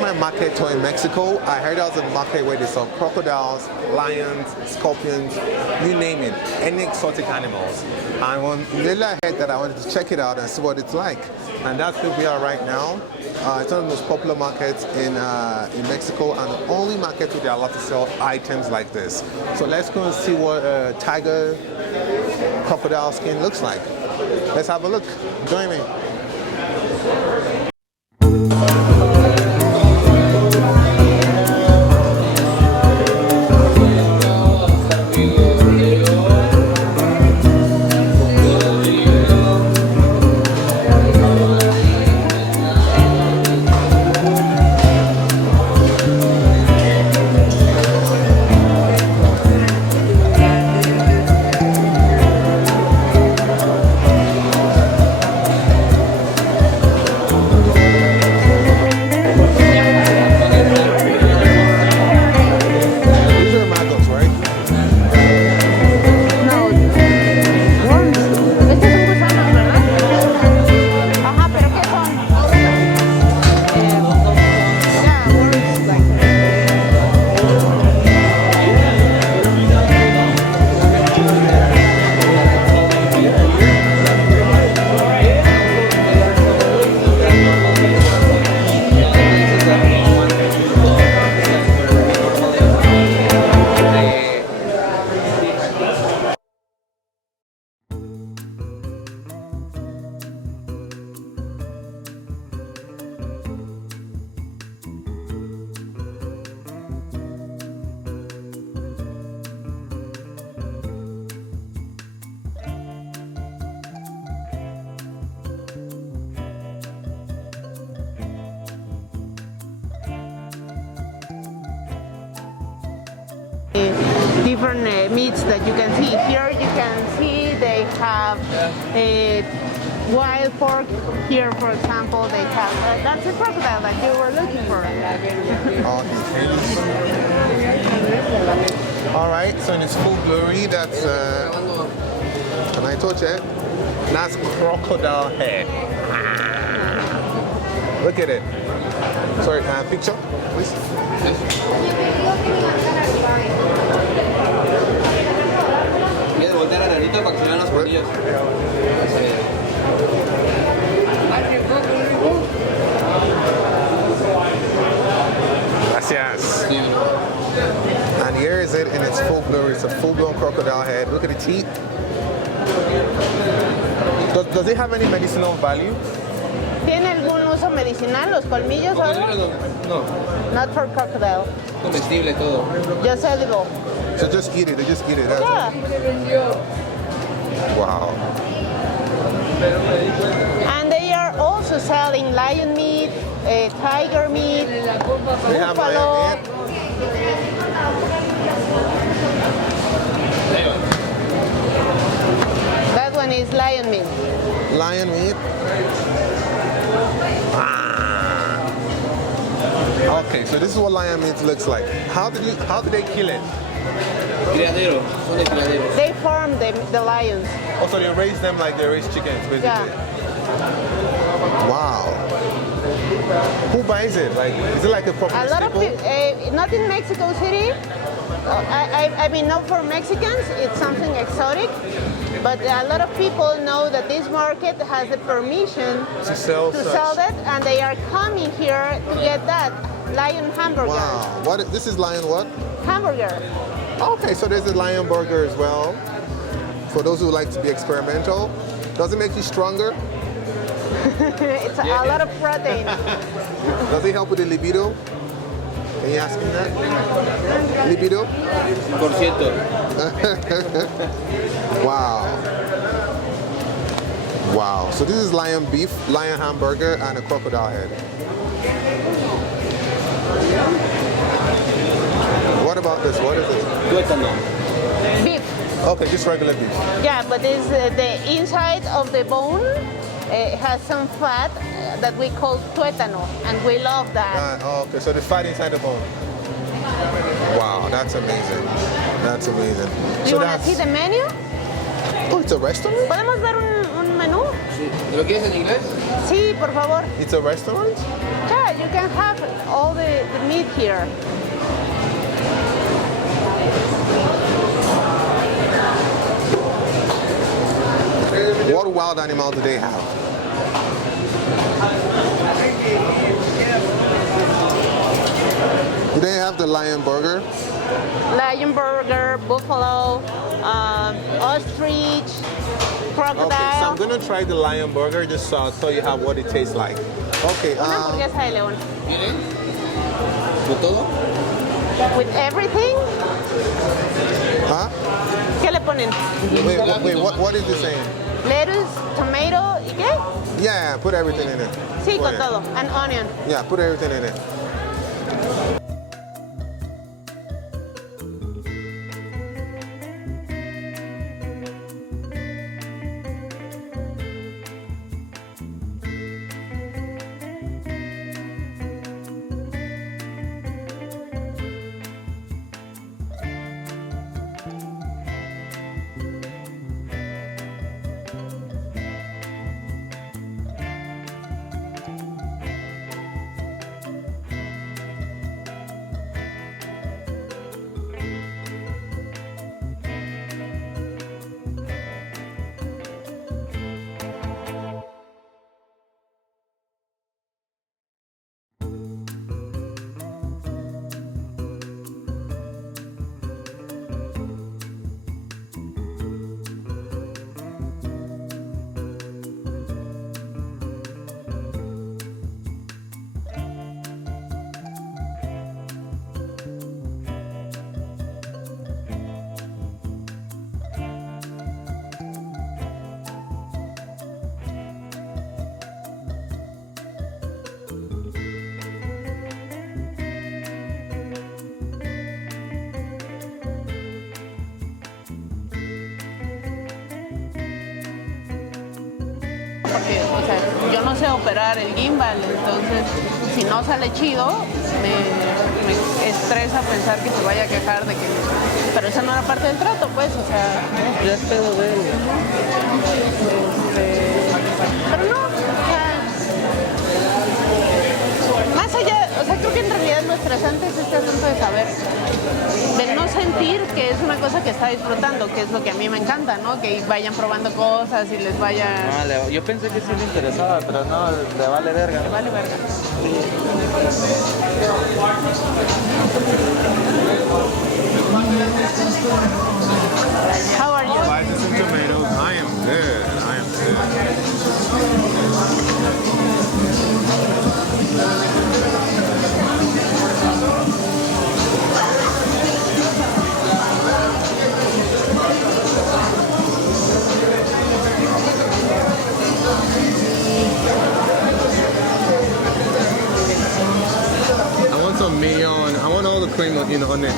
My market tour in Mexico, I heard there was a market where they sell crocodiles, lions, scorpions, you name it, any exotic animals. And when later I heard that, I wanted to check it out and see what it's like. And that's where we are right now. It's one of the most popular markets in Mexico, and the only market where they are allowed to sell items like this. So let's go and see what tiger crocodile skin looks like. Let's have a look. Join me. Different meats that you can see. Here you can see they have wild pork. Here, for example, they have, that's a crocodile that you were looking for. All right, so in its full glory, that's, can I touch it? That's crocodile head. Look at it. Sorry, picture, please. Gracias. And here is it in its full glory. It's a full-blown crocodile head. Look at the teeth. Does it have any medicinal value? ¿Tiene algún uso medicinal los colmillos o algo? No. Not for crocodile. Comestible todo. Just edible. So just eat it. They just eat it. That's Yeah. Wow. And they are also selling lion meat, tiger meat, They have buffalo. lion meat. That one is lion meat. Lion meat. Okay, so this is what lion meat looks like. How did they kill it? Criadero, son de criadero. They farm the lions. Oh, so they raise them like they raise chickens, basically. Yeah. Wow. Who buys it? Like, is it like a proper A lot of staple? people, not in Mexico City. I mean, not for Mexicans, it's something exotic. But a lot of people know that this market has the permission To sell that, and they are coming here to get that lion hamburger. Wow. This is lion what? Hamburger. Okay, so there's a lion burger as well. For those who like to be experimental. Does it make you stronger? It's a lot of protein. Does it help with the libido? Can you ask him that? Libido? Por ciento. Wow. Wow. So this is lion beef, lion hamburger, and a crocodile head. What about this? What is this? Tuétano. Beef. Okay, just regular beef. Yeah, but it's the inside of the bone has some fat that we call tuétano, and we love that. Okay, so the fat inside the bone. Wow, that's amazing. That's amazing. Do you want to see the menu? Oh, it's a restaurant? ¿Podemos ver un menú? Sí. ¿Lo quieres en inglés? Sí, por favor. It's a restaurant? Yeah, you can have all the meat here. What wild animal do they have? Do they have the lion burger? Lion burger, buffalo, ostrich, crocodile. Okay, so I'm gonna try the lion burger just so I'll tell you what it tastes like. Okay. Una hamburguesa de león. ¿Quieren? ¿Con todo? With everything. Huh? ¿Qué le ponen? Wait, what is it saying? Lettuce, tomato, ¿y qué? Yeah, put everything in it. Sí, Put con it. todo. And onion. Yeah, put everything in it. Porque, o sea, yo no sé operar el gimbal, entonces si no sale chido, me estresa pensar que se vaya a quejar de que... Pero esa no era parte del trato, pues, o sea... Ya es pedo de él. Pero no, o sea... Más allá, o sea, creo que en realidad lo estresante es este asunto de saber, de no sentir que es una cosa que está disfrutando, que es lo que a mí me encanta, ¿no? Que vayan probando cosas y les vayan... Vale, yo pensé que sí le interesaba, pero no, le vale verga. Le vale verga. How are you? Spices and tomatoes. I am good. I am good. I want some mayo and I want all the cream on it.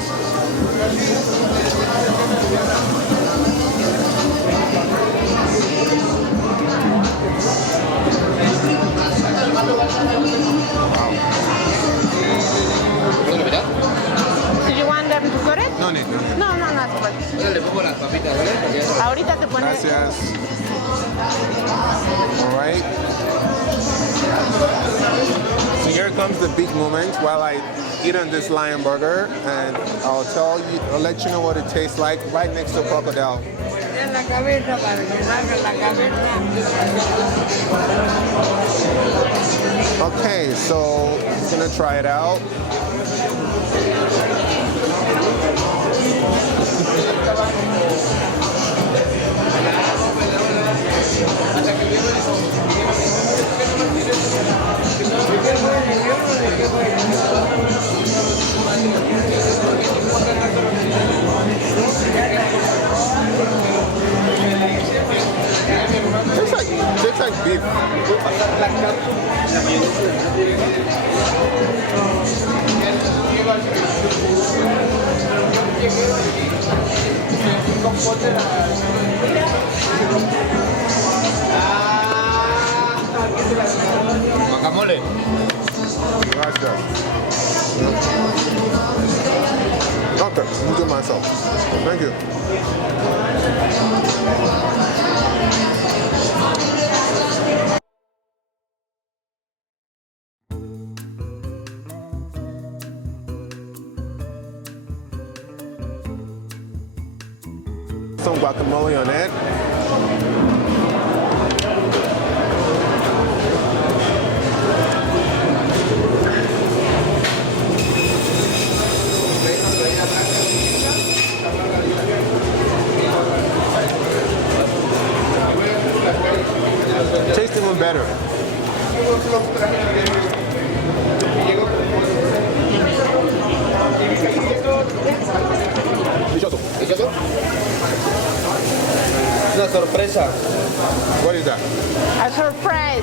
¿Puedo mirar? Do you want them to cut it? No need, no need. No, no, no hace falta. Ahora le pongo las papitas, ¿vale? Porque ya- Ahorita te pones... Gracias. All right. So here comes the big moment while I eat on this lion burger, and I'll let you know what it tastes like right next to crocodile. En la cabeza para que salga la cabeza. Okay, so I'm gonna try it out. Tastes like beef. Guacamole. Gracias. Okay, I'll do it myself. Thank you. some guacamole on it. Tastes even better. Dichoso. ¿Dichoso? Una sorpresa. What is that? A surprise.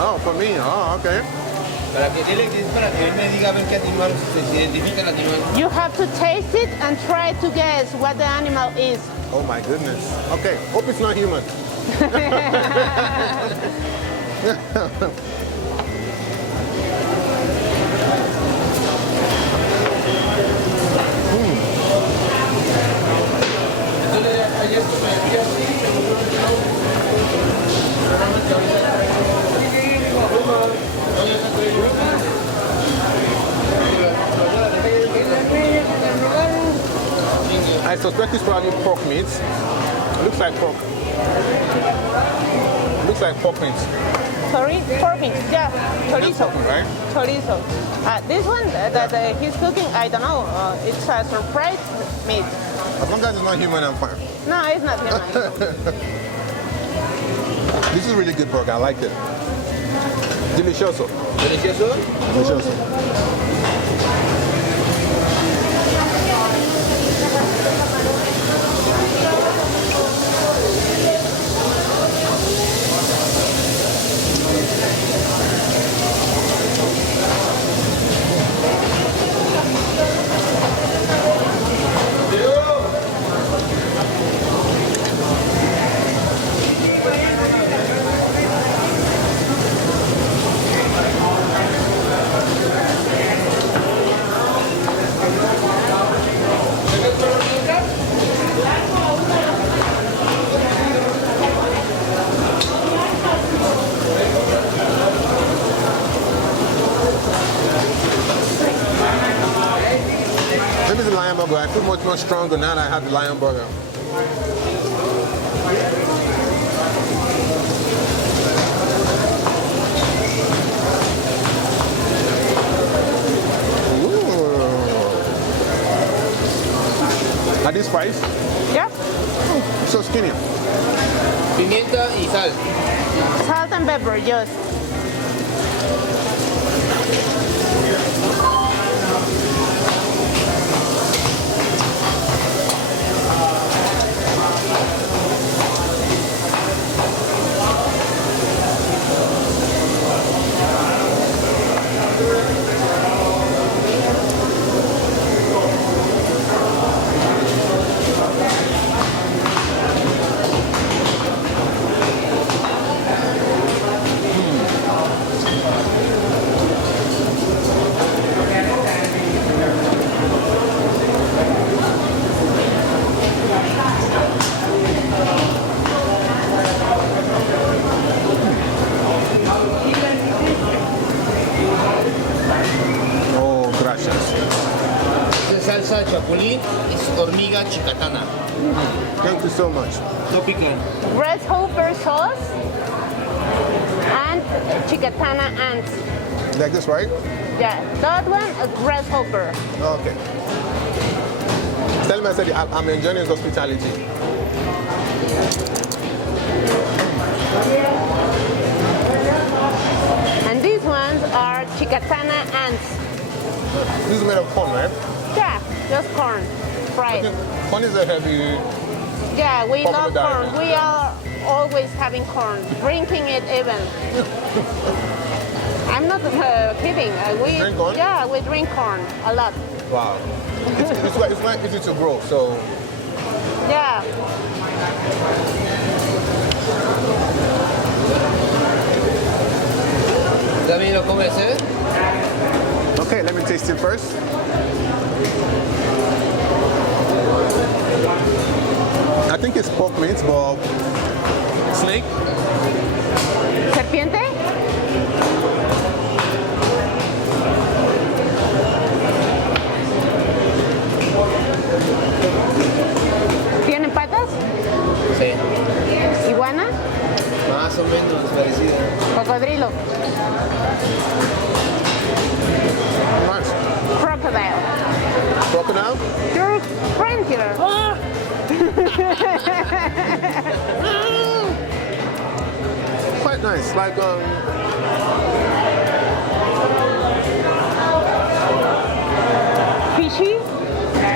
Oh, for me. Oh, okay. Para que él me diga a ver qué animal se identifica el animal. You have to taste it and try to guess what the animal is. Oh my goodness. Okay. Hope it's not human. I suspect it's probably pork meat. Looks like pork. Looks like pork meat. Sorry? Pork meat. Yeah. Chorizo. Pork, right? Chorizo. This one that he's cooking, I don't know. It's a surprise meat. As long as it's not human, I'm fine. No, it's not human. This is really good burger. I like it. Delicioso. ¿Delicioso? Delicioso. Maybe it's the lion burger. I feel much more stronger now that I have the lion burger. Ooh. Are these fries? Yeah. So skinny. Pimienta y sal. Salt and pepper, just. Oh, gracias. Esta salsa chapulín es hormiga chicatana. Thank you so much. No pican. Grasshopper sauce and chicatana ants. Like this, right? Yeah, that one a grasshopper. Okay. Tell me, I said I'm enjoying his hospitality. And these ones are chicatana ants. This is made of corn, right? Yeah, just corn, fried. Corn is a heavy. Yeah, we Popular love diet, corn. We are always having corn, drinking it even. I'm not kidding. We drink corn? Yeah, we drink corn a lot. Wow. It's not easy to grow, so. Yeah. ¿También lo comes, eh? Okay, let me taste it first. I think it's pork meat, but snake. ¿Serpiente? ¿Tiene patas? Quite nice, like Fishy?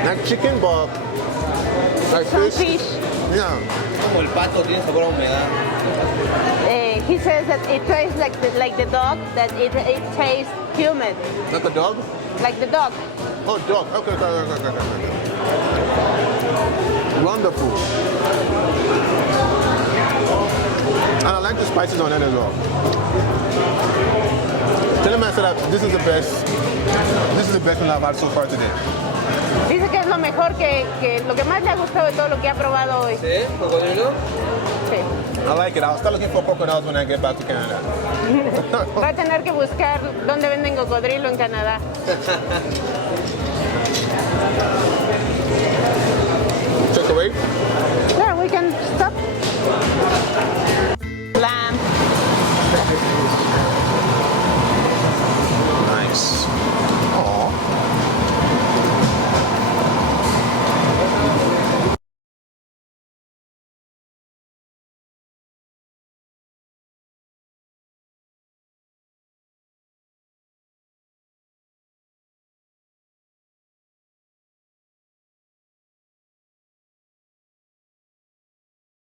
like chicken, but like Some fish. fish. Yeah. Como el pato tiene sabor a humedad. He says that it tastes like the dog, that it tastes humid, Like a dog? like the dog. Oh, dog. Okay. Wonderful. And I like the spices on it as well. Tell him I said that this is the best one I've had so far today. Dice que es lo mejor que lo que más le ha gustado de todo lo que ha probado hoy. ¿Sí? ¿Cocodrilo? Sí. I like it. I'll start looking for crocodiles when I get back to Canada. Va a tener que buscar dónde venden cocodrilo en Canadá. Check away. Yeah, we can stop.